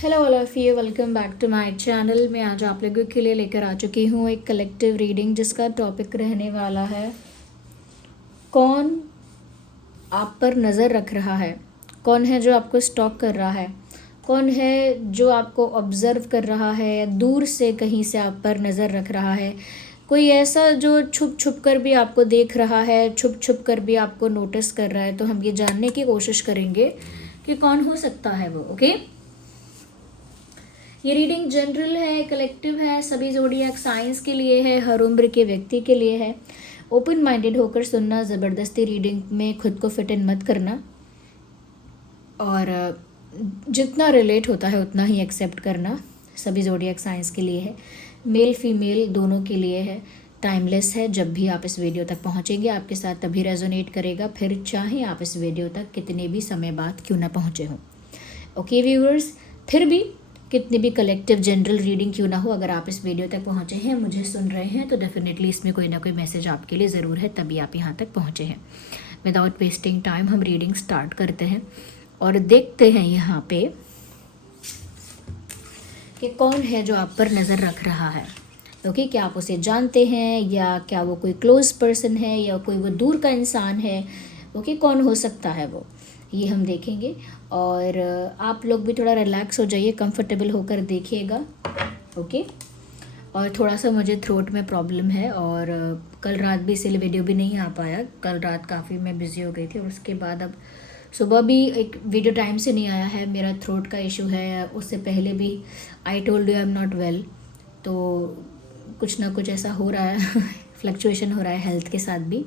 Hello all of you, welcome back to my channel. मैं आज आप लोगों के लिए लेकर आ चुकी हूँ एक कलेक्टिव रीडिंग जिसका टॉपिक रहने वाला है कौन आप पर नज़र रख रहा है। कौन है जो आपको स्टॉक कर रहा है, कौन है जो आपको ऑब्ज़र्व कर रहा है या दूर से कहीं से आप पर नज़र रख रहा है। कोई ऐसा जो छुप छुप कर भी आपको देख रहा है, छुप छुप कर भी आपको नोटिस कर रहा है। तो हम ये जानने की कोशिश करेंगे कि कौन हो सकता है वो। ओके, ये रीडिंग जनरल है, कलेक्टिव है, सभी ज़ोडिएक साइंस के लिए है, हर उम्र के व्यक्ति के लिए है। ओपन माइंडेड होकर सुनना, ज़बरदस्ती रीडिंग में खुद को फिट इन मत करना और जितना रिलेट होता है उतना ही एक्सेप्ट करना। सभी ज़ोडिएक साइंस के लिए है, मेल फीमेल दोनों के लिए है, टाइमलेस है। जब भी आप इस वीडियो तक पहुँचेंगे आपके साथ तभी रेजोनेट करेगा, फिर चाहे आप इस वीडियो तक कितने भी समय बाद क्यों ना पहुँचे हों। ओके व्यूअर्स, फिर भी कितनी भी कलेक्टिव जनरल रीडिंग क्यों ना हो, अगर आप इस वीडियो तक पहुँचे हैं, मुझे सुन रहे हैं, तो डेफिनेटली इसमें कोई ना कोई मैसेज आपके लिए ज़रूर है, तभी आप यहाँ तक पहुँचे हैं। विदाउट वेस्टिंग टाइम हम रीडिंग स्टार्ट करते हैं और देखते हैं यहाँ पे कि कौन है जो आप पर नज़र रख रहा है। ओके, क्या आप उसे जानते हैं या क्या वो कोई क्लोज पर्सन है या कोई वो दूर का इंसान है। ओके, कौन हो सकता है वो, ये हम देखेंगे। और आप लोग भी थोड़ा रिलैक्स हो जाइए, कंफर्टेबल होकर देखिएगा। ओके, और थोड़ा सा मुझे थ्रोट में प्रॉब्लम है और कल रात भी इसीलिए वीडियो भी नहीं आ पाया। कल रात काफ़ी मैं बिज़ी हो गई थी और उसके बाद अब सुबह भी एक वीडियो टाइम से नहीं आया है। मेरा थ्रोट का इशू है, उससे पहले भी I told you I am not well, तो कुछ ना कुछ ऐसा हो रहा है फ्लक्चुएशन हो रहा है हेल्थ के साथ भी।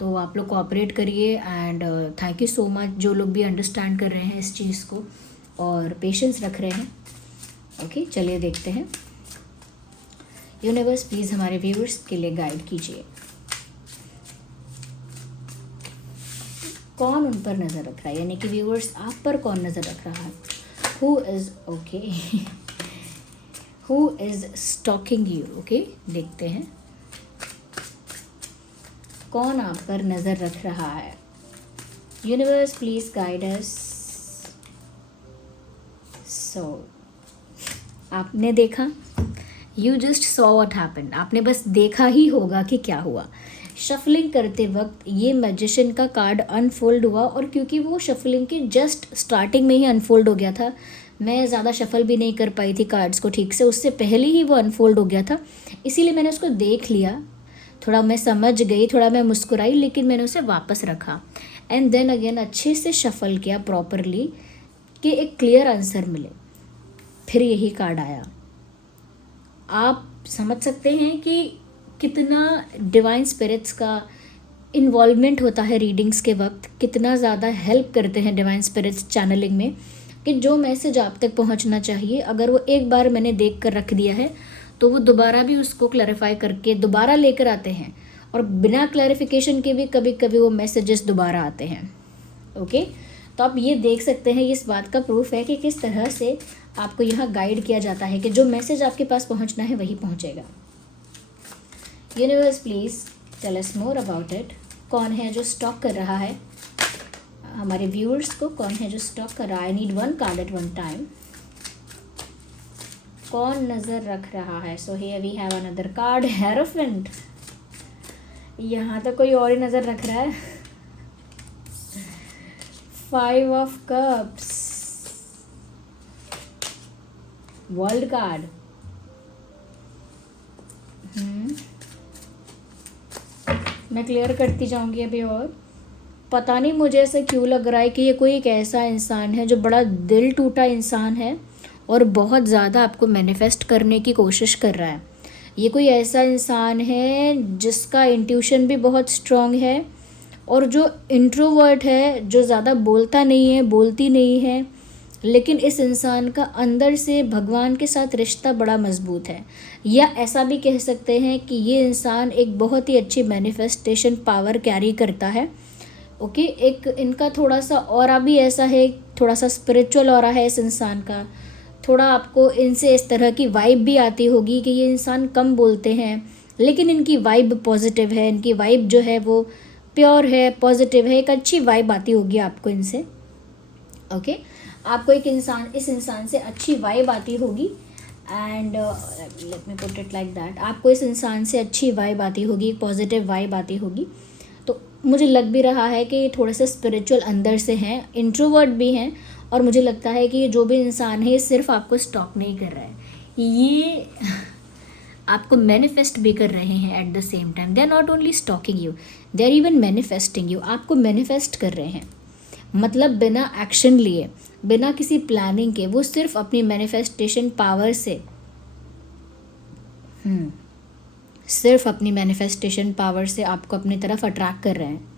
तो आप लोग कोऑपरेट करिए and thank you so much जो लोग भी अंडरस्टैंड कर रहे हैं इस चीज़ को और पेशेंस रख रहे हैं। ओके, चलिए देखते हैं। यूनिवर्स प्लीज़ हमारे व्यूअर्स के लिए गाइड कीजिए, कौन उन पर नज़र रख रहा है, यानी कि व्यूअर्स आप पर कौन नज़र रख रहा है। Who is okay who is stalking you. Okay, देखते हैं कौन आप पर नज़र रख रहा है। Universe please guide us. So आपने देखा, you just saw what happened, आपने बस देखा ही होगा कि क्या हुआ। शफलिंग करते वक्त ये मैजिशियन का कार्ड अनफोल्ड हुआ और क्योंकि वो शफलिंग के जस्ट स्टार्टिंग में ही अनफोल्ड हो गया था, मैं ज़्यादा शफल भी नहीं कर पाई थी कार्ड्स को ठीक से, उससे पहले ही वो अनफोल्ड हो गया था, इसीलिए मैंने उसको देख लिया। थोड़ा मैं समझ गई, थोड़ा मैं मुस्कुराई, लेकिन मैंने उसे वापस रखा एंड देन अगेन अच्छे से शफल किया प्रॉपरली कि एक क्लियर आंसर मिले। फिर यही कार्ड आया। आप समझ सकते हैं कि कितना डिवाइन स्पिरिट्स का इन्वॉल्वमेंट होता है रीडिंग्स के वक्त, कितना ज़्यादा हेल्प करते हैं डिवाइन स्पिरिट्स चैनलिंग में, कि जो मैसेज आप तक पहुंचना चाहिए अगर वो एक बार मैंने देख कर रख दिया है तो वो दोबारा भी उसको क्लैरिफाई करके दोबारा लेकर आते हैं और बिना क्लैरिफिकेशन के भी कभी कभी वो मैसेजेस दोबारा आते हैं। ओके, तो आप ये देख सकते हैं, इस बात का प्रूफ है कि किस तरह से आपको यहाँ गाइड किया जाता है कि जो मैसेज आपके पास पहुँचना है वही पहुँचेगा। Universe please tell us more about it. कौन है जो स्टॉक कर रहा है हमारे व्यूअर्स को, कौन है जो स्टॉक कर रहा है। I need one card at one time. कौन नज़र रख रहा है। So here we have another card, Hierophant. यहाँ तो कोई और ही नज़र रख रहा है। 5 ऑफ कप्स, वर्ल्ड कार्ड। मैं क्लियर करती जाऊंगी अभी। और पता नहीं मुझे ऐसा क्यों लग रहा है कि ये कोई एक ऐसा इंसान है जो बड़ा दिल टूटा इंसान है और बहुत ज़्यादा आपको मैनिफेस्ट करने की कोशिश कर रहा है। ये कोई ऐसा इंसान है जिसका इंट्यूशन भी बहुत स्ट्रॉन्ग है और जो इंट्रोवर्ट है, जो ज़्यादा बोलता नहीं है, बोलती नहीं है, लेकिन इस इंसान का अंदर से भगवान के साथ रिश्ता बड़ा मजबूत है। या ऐसा भी कह सकते हैं कि ये इंसान एक बहुत ही अच्छी मैनिफेस्टेशन पावर कैरी करता है। ओके, एक इनका थोड़ा सा ऑरा भी ऐसा है, थोड़ा सा स्पिरिचुअल ऑरा है इस इंसान का। थोड़ा आपको इनसे इस तरह की वाइब भी आती होगी कि ये इंसान कम बोलते हैं लेकिन इनकी वाइब पॉजिटिव है, इनकी वाइब जो है वो प्योर है, पॉजिटिव है, एक अच्छी वाइब आती होगी आपको इनसे। ओके, आपको इस इंसान से अच्छी वाइब आती होगी and let me put it like that, आपको इस इंसान से अच्छी वाइब आती होगी, पॉजिटिव वाइब आती होगी। तो मुझे लग भी रहा है कि थोड़े से स्पिरिचुअल अंदर से हैं, इंट्रोवर्ट भी हैं, और मुझे लगता है कि ये जो भी इंसान है ये सिर्फ आपको स्टॉक नहीं कर रहा है, ये आपको मैनिफेस्ट भी कर रहे हैं at the same time. They are not only stalking you, they are even manifesting you, आपको मैनिफेस्ट कर रहे हैं। मतलब बिना एक्शन लिए, बिना किसी प्लानिंग के, वो सिर्फ अपनी मैनिफेस्टेशन पावर से सिर्फ अपनी मैनिफेस्टेशन पावर से आपको अपनी तरफ अट्रैक्ट कर रहे हैं।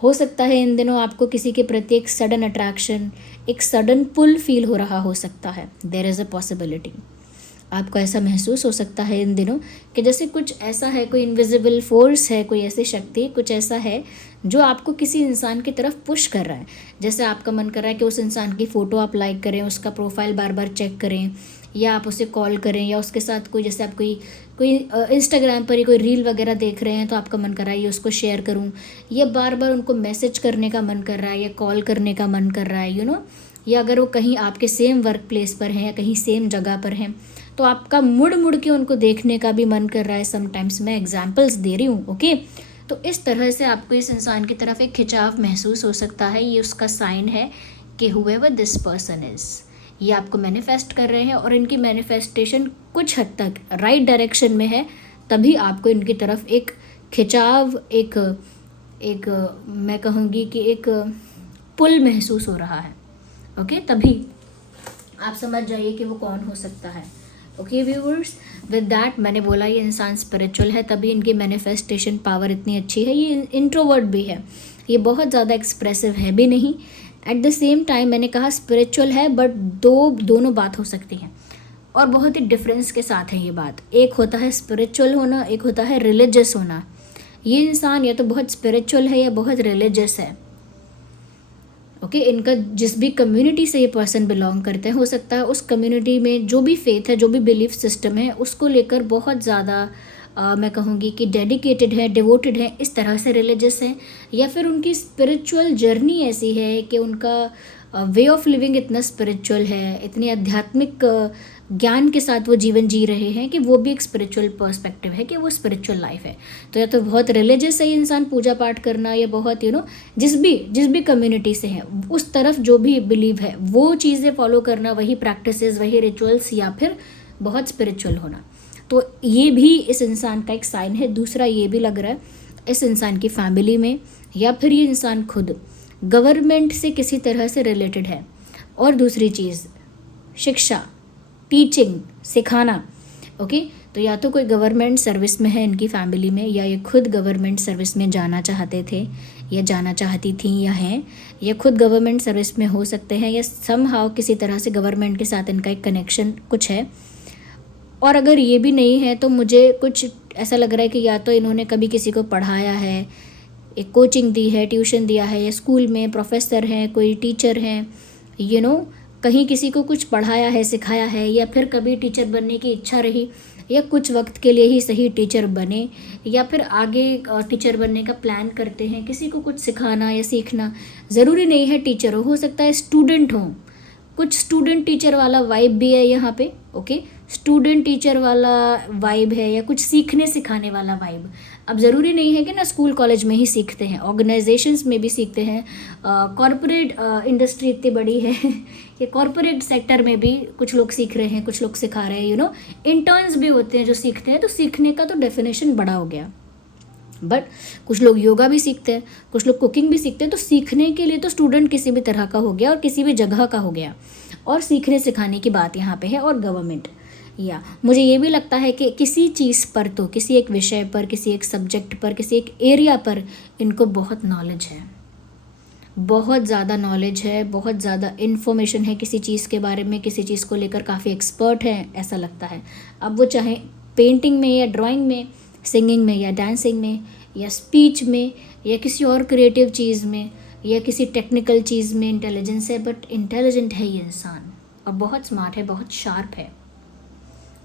हो सकता है इन दिनों आपको किसी के प्रति एक सडन अट्रैक्शन, एक सडन पुल फील हो रहा हो सकता है। देयर इज़ अ पॉसिबिलिटी, आपको ऐसा महसूस हो सकता है इन दिनों कि जैसे कुछ ऐसा है, कोई इनविजिबल फोर्स है, कोई ऐसी शक्ति, कुछ ऐसा है जो आपको किसी इंसान की तरफ पुश कर रहा है। जैसे आपका मन कर रहा है कि उस इंसान की फ़ोटो आप लाइक करें, उसका प्रोफाइल बार बार चेक करें, या आप उसे कॉल करें, या उसके साथ कोई, जैसे आप कोई इंस्टाग्राम पर ही कोई रील वगैरह देख रहे हैं तो आपका मन कर रहा है ये उसको शेयर करूं, या बार बार उनको मैसेज करने का मन कर रहा है, या कॉल करने का मन कर रहा है, यू नो। या अगर वो कहीं आपके सेम वर्क प्लेस पर हैं या कहीं सेम जगह पर हैं तो आपका मुड़ मुड़ के उनको देखने का भी मन कर रहा है। समटाइम्स मैं एग्जाम्पल्स दे रही हूँ, ओके। तो इस तरह से आपको इस इंसान की तरफ एक खिंचाव महसूस हो सकता है। ये उसका साइन है कि हुएवर दिस पर्सन इज़, ये आपको मैनिफेस्ट कर रहे हैं, और इनकी मैनिफेस्टेशन कुछ हद तक राइट डायरेक्शन में है, तभी आपको इनकी तरफ एक खिंचाव, एक मैं कहूँगी कि एक पुल महसूस हो रहा है, ओके। तभी आप समझ जाइए कि वो कौन हो सकता है, ओके व्यूअर्स। विद दैट मैंने बोला ये इंसान स्पिरिचुअल है, तभी इनकी मैनिफेस्टेशन पावर इतनी अच्छी है। ये इंट्रोवर्ट भी है, ये बहुत ज़्यादा एक्सप्रेसिव है भी नहीं। एट द सेम टाइम मैंने कहा स्पिरिचुअल है, बट दोनों बात हो सकती है, और बहुत ही डिफरेंस के साथ है ये बात। एक होता है स्पिरिचुअल होना, एक होता है रिलीजियस होना। ये इंसान या तो बहुत स्पिरिचुअल है या बहुत रिलीजियस है, ओके। इनका जिस भी कम्युनिटी से ये पर्सन बिलोंग करते हैं, हो सकता है उस कम्युनिटी में जो भी फेथ है, जो भी बिलीफ सिस्टम है, उसको लेकर बहुत ज़्यादा मैं कहूँगी कि डेडिकेटेड है, डिवोटेड है, इस तरह से रिलीजियस है। या फिर उनकी स्पिरिचुअल जर्नी ऐसी है कि उनका वे ऑफ लिविंग इतना स्पिरिचुअल है, इतनी आध्यात्मिक ज्ञान के साथ वो जीवन जी रहे हैं कि वो भी एक स्पिरिचुअल पर्सपेक्टिव है, कि वो स्पिरिचुअल लाइफ है। तो या तो बहुत रिलीजियस है ये इंसान, पूजा पाठ करना, या बहुत जिस भी कम्युनिटी से है उस तरफ जो भी बिलीव है वो चीज़ें फॉलो करना, वही प्रैक्टिसेस, वही रिचुअल्स, या फिर बहुत स्पिरिचुअल होना। तो ये भी इस इंसान का एक साइन है। दूसरा ये भी लग रहा है इस इंसान की फैमिली में, या फिर ये इंसान खुद गवर्नमेंट से किसी तरह से रिलेटेड है। और दूसरी चीज़, शिक्षा, टीचिंग, सिखाना, ओके। तो या तो कोई गवर्नमेंट सर्विस में है इनकी फैमिली में, या ये खुद गवर्नमेंट सर्विस में जाना चाहते थे, या जाना चाहती थी, या हैं, या खुद गवर्नमेंट सर्विस में हो सकते हैं, या समहाउ किसी तरह से गवर्नमेंट के साथ इनका एक कनेक्शन कुछ है। और अगर ये भी नहीं है तो मुझे कुछ ऐसा लग रहा है कि या तो इन्होंने कभी किसी को पढ़ाया है, एक कोचिंग दी है, ट्यूशन दिया है, या स्कूल में प्रोफेसर हैं, कोई टीचर हैं, कहीं किसी को कुछ पढ़ाया है, सिखाया है, या फिर कभी टीचर बनने की इच्छा रही, या कुछ वक्त के लिए ही सही टीचर बने, या फिर आगे टीचर बनने का प्लान करते हैं, किसी को कुछ सिखाना या सीखना। ज़रूरी नहीं है टीचर हो सकता है स्टूडेंट हो, कुछ स्टूडेंट टीचर वाला वाइब भी है यहाँ पे, ओके। स्टूडेंट टीचर वाला वाइब है, या कुछ सीखने सिखाने वाला वाइब। अब ज़रूरी नहीं है कि ना स्कूल कॉलेज में ही सीखते हैं, ऑर्गेनाइजेशंस में भी सीखते हैं। कॉरपोरेट इंडस्ट्री इतनी बड़ी है कि कॉरपोरेट सेक्टर में भी कुछ लोग सीख रहे हैं, कुछ लोग सिखा रहे हैं, इंटर्न्स भी होते हैं जो सीखते हैं। तो सीखने का तो डेफिनेशन बड़ा हो गया, बट कुछ लोग योगा भी सीखते हैं, कुछ लोग कुकिंग भी सीखते हैं। तो सीखने के लिए तो स्टूडेंट किसी भी तरह का हो गया और किसी भी जगह का हो गया, और सीखने सिखाने की बात यहाँ पे है। और गवर्नमेंट, या मुझे ये भी लगता है कि किसी चीज़ पर, तो किसी एक विषय पर, किसी एक सब्जेक्ट पर, किसी एक एरिया पर इनको बहुत नॉलेज है, बहुत ज़्यादा नॉलेज है, बहुत ज़्यादा इन्फॉर्मेशन है किसी चीज़ के बारे में, किसी चीज़ को लेकर काफ़ी एक्सपर्ट है, ऐसा लगता है। अब वो चाहे पेंटिंग में, या ड्राइंग में, सिंगिंग में, या डांसिंग में, या स्पीच में, या किसी और क्रिएटिव चीज़ में, या किसी टेक्निकल चीज़ में इंटेलिजेंस है। बट इंटेलिजेंट है ये इंसान, और बहुत स्मार्ट है, बहुत शार्प है।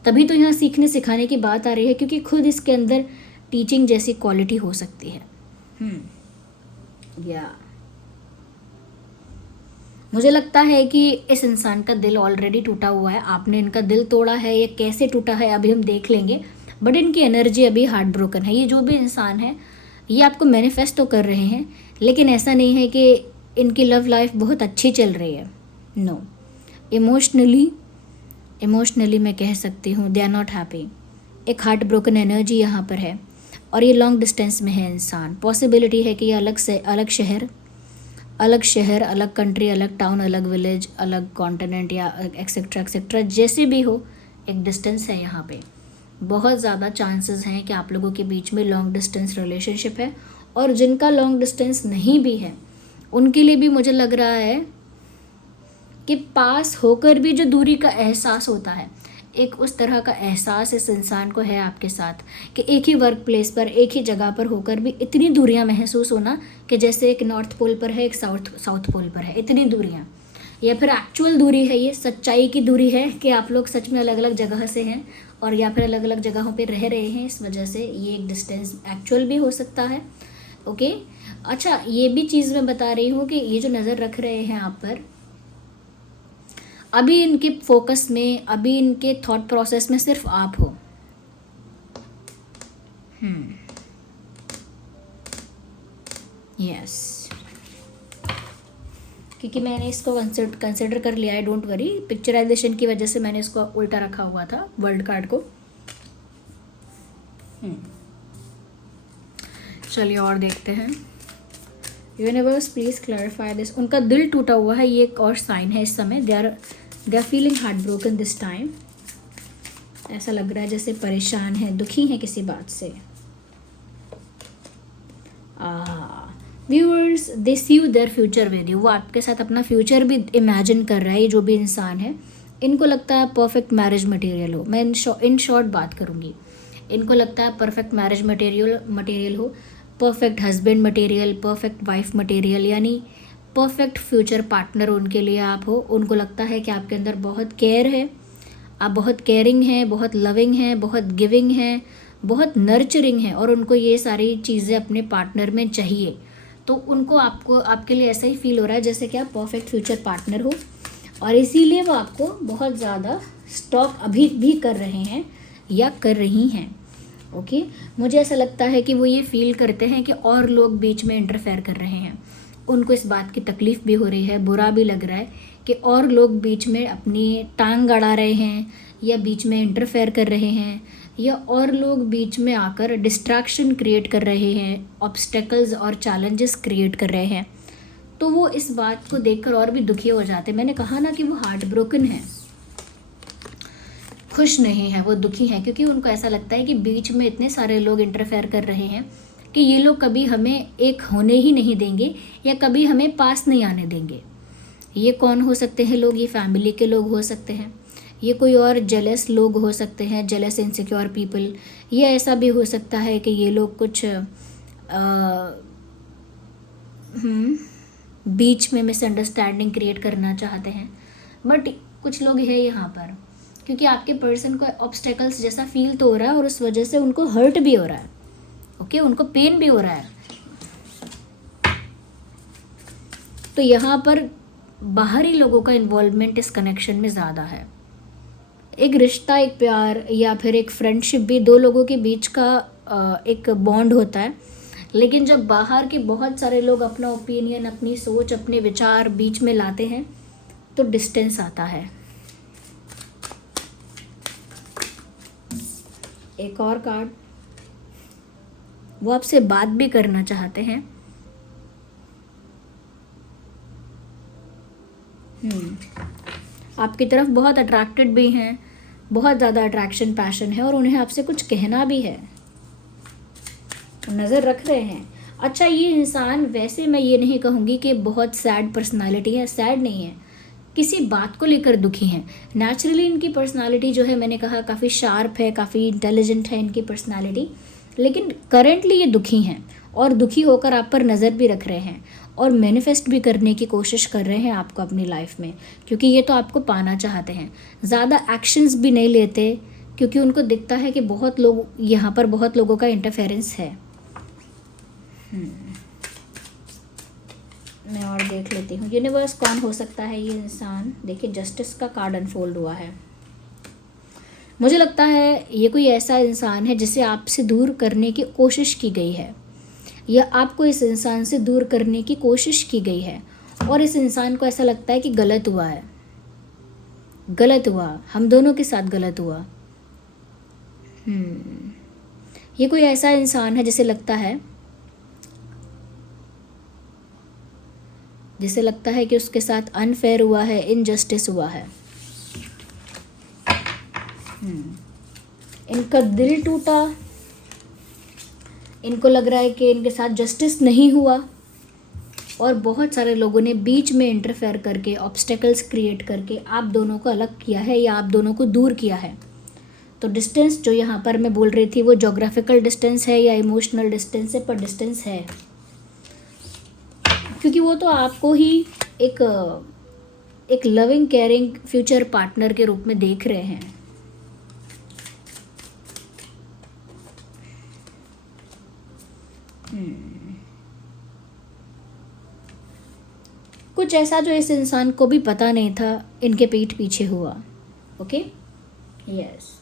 तभी तो यहाँ सीखने सिखाने की बात आ रही है, क्योंकि खुद इसके अंदर टीचिंग जैसी क्वालिटी हो सकती है। या मुझे लगता है कि इस इंसान का दिल ऑलरेडी टूटा हुआ है, आपने इनका दिल तोड़ा है, ये कैसे टूटा है अभी हम देख लेंगे, बट इनकी एनर्जी अभी हार्ट ब्रोकन है। ये जो भी इंसान है ये आपको मैनिफेस्ट तो कर रहे हैं, लेकिन ऐसा नहीं है कि इनकी लव लाइफ बहुत अच्छी चल रही है। नो, इमोशनली मैं कह सकती हूँ दे आर नॉट हैप्पी। एक हार्ट ब्रोकन एनर्जी यहाँ पर है और ये लॉन्ग डिस्टेंस में है इंसान। पॉसिबिलिटी है कि ये अलग शहर, अलग कंट्री, अलग टाउन, अलग विलेज, अलग कॉन्टिनेंट या एक्सेट्रा एक्सेट्रा जैसे भी हो, एक डिस्टेंस है यहाँ पे। बहुत ज़्यादा चांसेस हैं कि आप लोगों के बीच में लॉन्ग डिस्टेंस रिलेशनशिप है, और जिनका लॉन्ग डिस्टेंस नहीं भी है उनके लिए भी मुझे लग रहा है कि पास होकर भी जो दूरी का एहसास होता है, एक उस तरह का एहसास इस इंसान को है आपके साथ कि एक ही वर्क प्लेस पर, एक ही जगह पर होकर भी इतनी दूरियां महसूस होना कि जैसे एक नॉर्थ पोल पर है, एक साउथ पोल पर है, इतनी दूरियां। या फिर एक्चुअल दूरी है, ये सच्चाई की दूरी है कि आप लोग सच में अलग अलग जगह से हैं, और या फिर अलग अलग जगहों पे रह रहे हैं, इस वजह से ये एक डिस्टेंस एक्चुअल भी हो सकता है। ओके, अच्छा ये भी चीज़ मैं बता रही हूँ कि ये जो नज़र रख रहे हैं आप पर, अभी इनके फोकस में, अभी इनके थॉट प्रोसेस में सिर्फ आप हो। यस, क्योंकि मैंने इसको कंसिडर कर लिया है, डोंट वरी, पिक्चराइजेशन की वजह से मैंने इसको उल्टा रखा हुआ था वर्ल्ड कार्ड को। चलिए और देखते हैं। Universe please clarify this. उनका दिल टूटा हुआ है, ये एक और साइन है इस समय। They are feeling heart broken this time. ऐसा लग रहा है जैसे परेशान है, दुखी है किसी बात से। Viewers, they see you their future with you. वो आपके साथ अपना फ्यूचर भी इमेजिन कर रहा है। ये जो भी इंसान है, इनको लगता है परफेक्ट मैरिज मटेरियल हो। मैं इन शॉर्ट बात करूँगी, इनको लगता है परफेक्ट मैरिज मटेरियल हो, perfect husband material, perfect wife material, यानी परफेक्ट फ्यूचर पार्टनर उनके लिए आप हो। उनको लगता है कि आपके अंदर बहुत केयर है, आप बहुत केयरिंग हैं, बहुत लविंग हैं, बहुत गिविंग हैं, बहुत नर्चरिंग हैं, और उनको ये सारी चीज़ें अपने पार्टनर में चाहिए। तो उनको आपके लिए ऐसा ही फील हो रहा है जैसे कि आप परफेक्ट फ्यूचर पार्टनर हो, और इसीलिए वो आपको बहुत ज़्यादा स्टॉक अभी भी कर रहे हैं या कर रही हैं। ओके, मुझे ऐसा लगता है कि वो ये फील करते हैं कि और लोग बीच में इंटरफेयर कर रहे हैं। उनको इस बात की तकलीफ़ भी हो रही है, बुरा भी लग रहा है कि और लोग बीच में अपनी टांग अड़ा रहे हैं, या बीच में इंटरफेयर कर रहे हैं, या और लोग बीच में आकर डिस्ट्रैक्शन क्रिएट कर रहे हैं, ऑब्स्टेकल्स और चैलेंजेस क्रिएट कर रहे हैं। तो वो इस बात को देखकर और भी दुखी हो जाते हैं। मैंने कहा ना कि वो हार्ट ब्रोकन है, खुश नहीं है, वो दुखी है, क्योंकि उनको ऐसा लगता है कि बीच में इतने सारे लोग इंटरफेयर कर रहे हैं कि ये लोग कभी हमें एक होने ही नहीं देंगे, या कभी हमें पास नहीं आने देंगे। ये कौन हो सकते हैं लोग? ये फैमिली के लोग हो सकते हैं, ये कोई और जेलस लोग हो सकते हैं, जेलस इनसिक्योर पीपल। ये ऐसा भी हो सकता है कि ये लोग कुछ बीच में मिसअंडरस्टैंडिंग क्रिएट करना चाहते हैं। बट कुछ लोग हैं यहाँ पर, क्योंकि आपके पर्सन को ऑब्स्टेकल्स जैसा फील तो हो रहा है, और उस वजह से उनको हर्ट भी हो रहा है। ओके, उनको पेन भी हो रहा है। तो यहाँ पर बाहरी लोगों का इन्वॉल्वमेंट इस कनेक्शन में ज़्यादा है। एक रिश्ता, एक प्यार या फिर एक फ्रेंडशिप भी दो लोगों के बीच का एक बॉन्ड होता है, लेकिन जब बाहर के बहुत सारे लोग अपना ओपिनियन, अपनी सोच, अपने विचार बीच में लाते हैं तो डिस्टेंस आता है। एक और कार्ड, वो आपसे बात भी करना चाहते हैं। आपकी तरफ बहुत अट्रैक्टेड भी हैं, बहुत ज़्यादा अट्रैक्शन, पैशन है, और उन्हें आपसे कुछ कहना भी है, नज़र रख रहे हैं। अच्छा, ये इंसान, वैसे मैं ये नहीं कहूँगी कि बहुत सैड पर्सनालिटी है, सैड नहीं है, किसी बात को लेकर दुखी हैं। नेचुरली इनकी पर्सनालिटी जो है, मैंने कहा काफ़ी शार्प है, काफ़ी इंटेलिजेंट है इनकी पर्सनालिटी, लेकिन करेंटली ये दुखी हैं, और दुखी होकर आप पर नज़र भी रख रहे हैं, और मैनिफेस्ट भी करने की कोशिश कर रहे हैं आपको अपनी लाइफ में, क्योंकि ये तो आपको पाना चाहते हैं। ज़्यादा एक्शंस भी नहीं लेते, क्योंकि उनको दिखता है कि बहुत लोग यहाँ पर, बहुत लोगों का इंटरफेरेंस है। मैं और देख लेती हूँ यूनिवर्स कौन हो सकता है ये इंसान। देखिए जस्टिस का कार्ड अनफोल्ड हुआ है। मुझे लगता है ये कोई ऐसा इंसान है जिसे आपसे दूर करने की कोशिश की गई है, या आपको इस इंसान से दूर करने की कोशिश की गई है, और इस इंसान को ऐसा लगता है कि गलत हुआ है, गलत हुआ, हम दोनों के साथ गलत हुआ। ये कोई ऐसा इंसान है जिसे लगता है कि उसके साथ अनफेयर हुआ है, इनजस्टिस हुआ है। इनका दिल टूटा, इनको लग रहा है कि इनके साथ जस्टिस नहीं हुआ, और बहुत सारे लोगों ने बीच में इंटरफेयर करके, ऑब्स्टेकल्स क्रिएट करके आप दोनों को अलग किया है या आप दोनों को दूर किया है। तो डिस्टेंस जो यहाँ पर मैं बोल रही थी वो जोग्राफिकल डिस्टेंस है या इमोशनल डिस्टेंस है, पर डिस्टेंस है, क्योंकि वो तो आपको ही एक लविंग केयरिंग फ्यूचर पार्टनर के रूप में देख रहे हैं। कुछ ऐसा जो इस इंसान को भी पता नहीं था इनके पीठ पीछे हुआ। ओके, यस,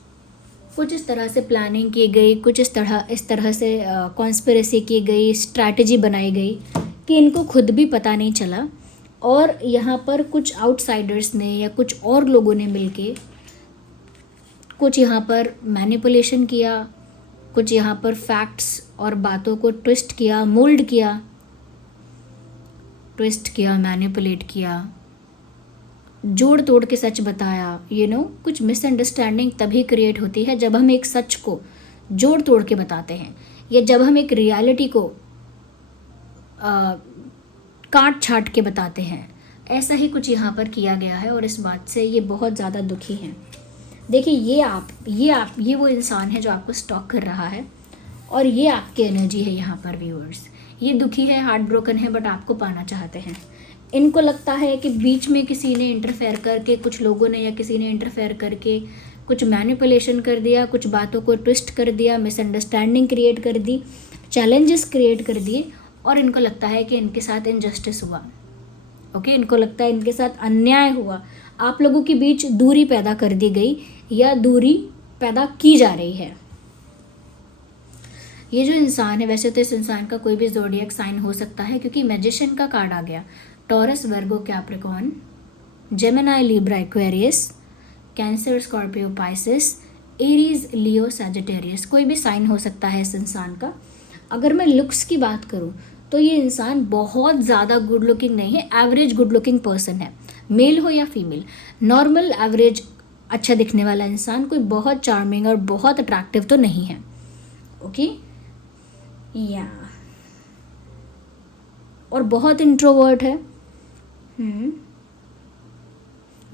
कुछ इस तरह से प्लानिंग की गई, कुछ इस तरह से कॉन्स्पिरेसी की गई, स्ट्रैटेजी बनाई गई कि इनको खुद भी पता नहीं चला, और यहाँ पर कुछ आउटसाइडर्स ने या कुछ और लोगों ने मिलके कुछ यहाँ पर मैनिपुलेशन किया, कुछ यहाँ पर फैक्ट्स और बातों को ट्विस्ट किया, मोल्ड किया, मैनिपुलेट किया, जोड़ तोड़ के सच बताया। कुछ मिसअंडरस्टैंडिंग तभी क्रिएट होती है जब हम एक सच को जोड़ तोड़ के बताते हैं, या जब हम एक रियलिटी को काट छाट के बताते हैं। ऐसा ही कुछ यहाँ पर किया गया है, और इस बात से ये बहुत ज़्यादा दुखी हैं। देखिए ये वो इंसान है जो आपको स्टॉक कर रहा है, और ये आपकी एनर्जी है यहाँ पर व्यूअर्स। ये दुखी है, हार्ट ब्रोकन है, बट आपको पाना चाहते हैं। इनको लगता है कि बीच में किसी ने इंटरफेयर करके, कुछ लोगों ने या किसी ने इंटरफेयर करके कुछ मैनिपुलेशन कर दिया, कुछ बातों को ट्विस्ट कर दिया, मिसअंडरस्टैंडिंग क्रिएट कर दी, चैलेंजेस क्रिएट कर दिए, और इनको लगता है कि इनके साथ इनजस्टिस हुआ। ओके, इनको लगता है इनके साथ अन्याय हुआ, आप लोगों के बीच दूरी पैदा कर दी गई या दूरी पैदा की जा रही है। ये जो इंसान है, वैसे तो इस इंसान का कोई भी ज़ोडिएक साइन हो सकता है, क्योंकि मैजिशियन का कार्ड आ गया। Taurus, Virgo, Capricorn, Gemini, Libra, Aquarius, Cancer, Scorpio, Pisces, Aries, Leo, Sagittarius, कोई भी साइन हो सकता है इस इंसान का। अगर मैं लुक्स की बात करूं तो ये इंसान बहुत ज़्यादा गुड लुकिंग नहीं है, एवरेज गुड लुकिंग पर्सन है, मेल हो या फीमेल, नॉर्मल एवरेज अच्छा दिखने वाला इंसान, कोई बहुत चार्मिंग और बहुत अट्रैक्टिव तो नहीं है। ओके, या और बहुत इंट्रोवर्ट है।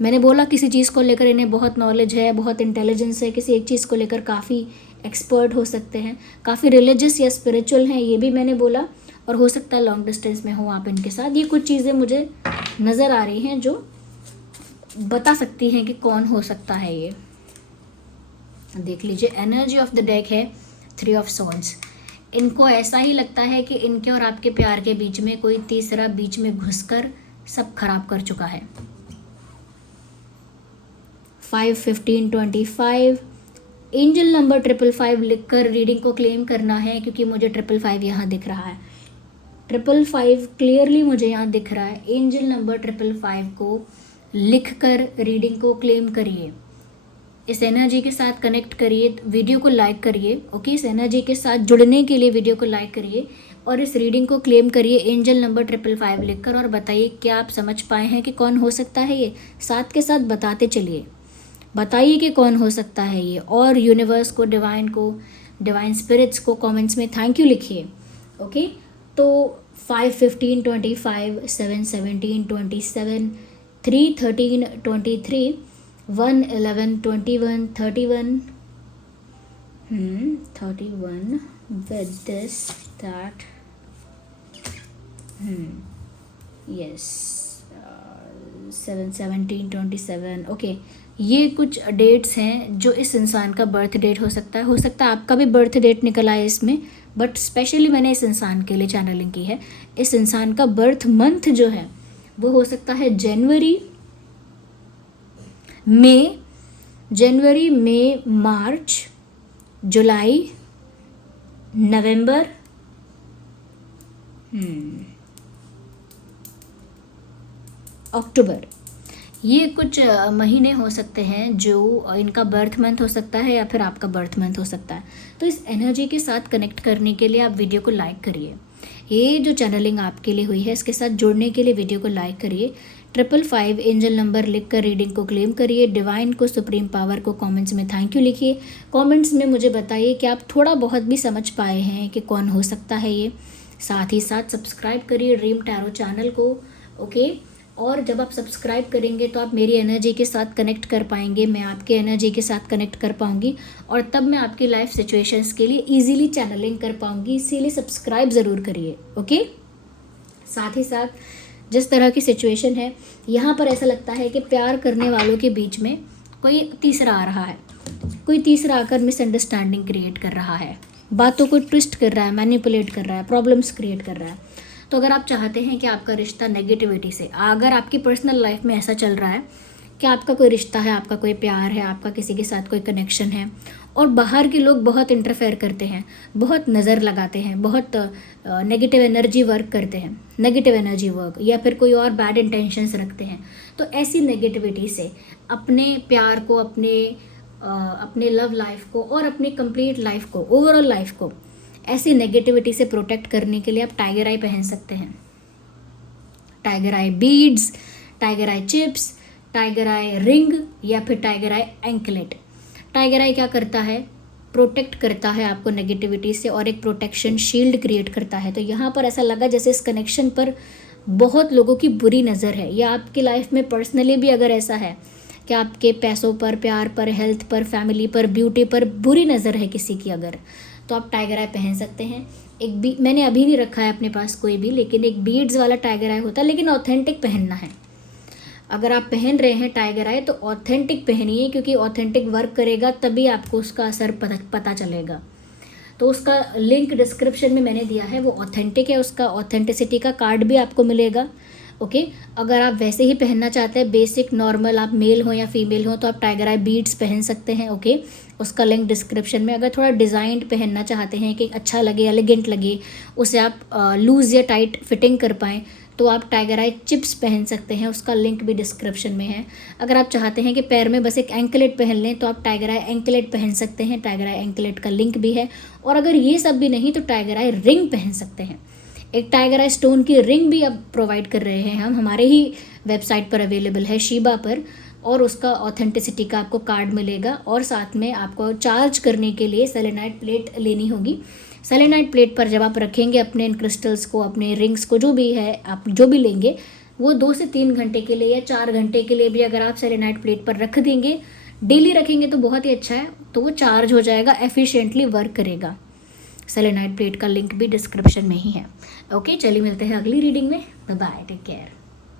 मैंने बोला किसी चीज़ को लेकर इन्हें बहुत नॉलेज है, बहुत इंटेलिजेंस है, किसी एक चीज़ को लेकर काफ़ी एक्सपर्ट हो सकते हैं, काफ़ी रिलीजियस या स्पिरिचुअल हैं, ये भी मैंने बोला, और हो सकता है लॉन्ग डिस्टेंस में हो आप इनके साथ। ये कुछ चीज़ें मुझे नज़र आ रही हैं जो बता सकती हैं कि कौन हो सकता है ये। देख लीजिए, एनर्जी ऑफ द डेक है 3 ऑफ सॉर्ड्स। इनको ऐसा ही लगता है कि इनके और आपके प्यार के बीच में कोई तीसरा बीच में घुसकर सब खराब कर चुका है। 5, 15, 25, एंजल नंबर 555 लिखकर रीडिंग को क्लेम करना है, क्योंकि मुझे 555 यहाँ दिख रहा है। 555 क्लियरली मुझे यहाँ दिख रहा है। एंजल नंबर 555 को लिखकर रीडिंग को क्लेम करिए, इस एनर्जी के साथ कनेक्ट करिए, वीडियो को लाइक करिए। ओके, इस एनर्जी के साथ जुड़ने के लिए वीडियो को लाइक करिए और इस रीडिंग को क्लेम करिए एंजल नंबर 555 लिखकर, और बताइए क्या आप समझ पाए हैं कि कौन हो सकता है ये। साथ के साथ बताते चलिए, बताइए कि कौन हो सकता है ये, और यूनिवर्स को, डिवाइन स्पिरिट्स को कमेंट्स में थैंक यू लिखिए। ओके, तो 5, 15, 25, 7, 17, 27, 3, 13, 23, 1, 11, 21, 31, 31 with this, that, yes, 17/17/27 okay. ये कुछ डेट्स हैं जो इस इंसान का बर्थ डेट हो सकता है आपका भी बर्थ डेट निकल आए इसमें, बट स्पेशली मैंने इस इंसान के लिए चैनलिंग की है। इस इंसान का बर्थ मंथ जो है वो हो सकता है जनवरी, मई, मार्च, जुलाई, नवंबर, अक्टूबर। ये कुछ महीने हो सकते हैं जो इनका बर्थ मंथ हो सकता है या फिर आपका बर्थ मंथ हो सकता है। तो इस एनर्जी के साथ कनेक्ट करने के लिए आप वीडियो को लाइक करिए। ये जो चैनलिंग आपके लिए हुई है इसके साथ जुड़ने के लिए वीडियो को लाइक करिए। 555 एंजल नंबर लिखकर रीडिंग को क्लेम करिए। डिवाइन को, सुप्रीम पावर को कमेंट्स में थैंक यू लिखिए। कमेंट्स में मुझे बताइए कि आप थोड़ा बहुत भी समझ पाए हैं कि कौन हो सकता है ये। साथ ही साथ सब्सक्राइब करिए ड्रीम टैरो चैनल को, ओके। और जब आप सब्सक्राइब करेंगे तो आप मेरी एनर्जी के साथ कनेक्ट कर पाएंगे, मैं आपके एनर्जी के साथ कनेक्ट कर पाऊंगी और तब मैं आपकी लाइफ सिचुएशंस के लिए इजीली चैनलिंग कर पाऊंगी। इसीलिए सब्सक्राइब ज़रूर करिए, ओके। साथ ही साथ जिस तरह की सिचुएशन है यहाँ पर ऐसा लगता है कि प्यार करने वालों के बीच में कोई तीसरा आ रहा है, कोई तीसरा आकर मिसअंडरस्टैंडिंग क्रिएट कर रहा है, बातों को ट्विस्ट कर रहा है, मैनिपुलेट कर रहा है, प्रॉब्लम्स क्रिएट कर रहा है। तो अगर आप चाहते हैं कि आपका रिश्ता नेगेटिविटी से, अगर आपकी पर्सनल लाइफ में ऐसा चल रहा है कि आपका कोई रिश्ता है, आपका कोई प्यार है, आपका किसी के साथ कोई कनेक्शन है और बाहर के लोग बहुत इंटरफेयर करते हैं, बहुत नज़र लगाते हैं, बहुत नेगेटिव एनर्जी वर्क करते हैं, नेगेटिव एनर्जी वर्क, या फिर कोई और बैड इंटेंशंस रखते हैं, तो ऐसी नेगेटिविटी से अपने प्यार को, अपने लव लाइफ को और अपनी कंप्लीट लाइफ को, ओवरऑल लाइफ को ऐसी नेगेटिविटी से प्रोटेक्ट करने के लिए आप टाइगर आई पहन सकते हैं। टाइगर आई बीड्स, टाइगर आई चिप्स, टाइगर आई रिंग या फिर टाइगर आई एंकलेट। टाइगर आई क्या करता है? प्रोटेक्ट करता है आपको नेगेटिविटी से और एक प्रोटेक्शन शील्ड क्रिएट करता है। तो यहाँ पर ऐसा लगा जैसे इस कनेक्शन पर बहुत लोगों की बुरी नज़र है, या आपकी लाइफ में पर्सनली भी अगर ऐसा है कि आपके पैसों पर, प्यार पर, हेल्थ पर, फैमिली पर, ब्यूटी पर बुरी नज़र है किसी की अगर, तो आप टाइगर आई पहन सकते हैं। एक मैंने अभी नहीं रखा है अपने पास कोई भी, लेकिन एक बीड्स वाला टाइगर आई होता है, लेकिन ऑथेंटिक पहनना है। अगर आप पहन रहे हैं टाइगर आई तो ऑथेंटिक पहनिए, क्योंकि ऑथेंटिक वर्क करेगा तभी आपको उसका असर पता चलेगा। तो उसका लिंक डिस्क्रिप्शन में मैंने दिया है, वो ऑथेंटिक है, उसका ऑथेंटिसिटी का कार्ड भी आपको मिलेगा, ओके। अगर आप वैसे ही पहनना चाहते हैं बेसिक नॉर्मल, आप मेल हो या फीमेल हो, तो आप टाइगर आई बीड्स पहन सकते हैं, ओके। उसका लिंक डिस्क्रिप्शन में। अगर थोड़ा डिज़ाइंड पहनना चाहते हैं कि अच्छा लगे, एलिगेंट लगे, उसे आप लूज़ या टाइट फिटिंग कर पाएँ, तो आप टाइगर आई चिप्स पहन सकते हैं, उसका लिंक भी डिस्क्रिप्शन में है। अगर आप चाहते हैं कि पैर में बस एक एंकलेट पहन लें तो आप टाइगर आई एंकलेट पहन सकते हैं, टाइगर आई एंकलेट का लिंक भी है। और अगर ये सब भी नहीं तो टाइगर आई रिंग पहन सकते हैं। एक टाइगर आई स्टोन की रिंग भी अब प्रोवाइड कर रहे हैं हम, हमारे ही वेबसाइट पर अवेलेबल है शीबा पर, और उसका ऑथेंटिसिटी का आपको कार्ड मिलेगा। और साथ में आपको चार्ज करने के लिए सेलेनाइट प्लेट लेनी होगी। सेलेनाइट प्लेट पर जब आप रखेंगे अपने इन क्रिस्टल्स को, अपने रिंग्स को, जो भी है आप जो भी लेंगे, वो 2 से 3 घंटे के लिए या 4 घंटे के लिए भी अगर आप सेलेनाइट प्लेट पर रख देंगे, डेली रखेंगे तो बहुत ही अच्छा है, तो वो चार्ज हो जाएगा, एफिशिएंटली वर्क करेगा। सेलेनाइट प्लेट का लिंक भी डिस्क्रिप्शन में ही है, ओके। चलिए मिलते हैं अगली रीडिंग में, बाय बाय, टेक केयर।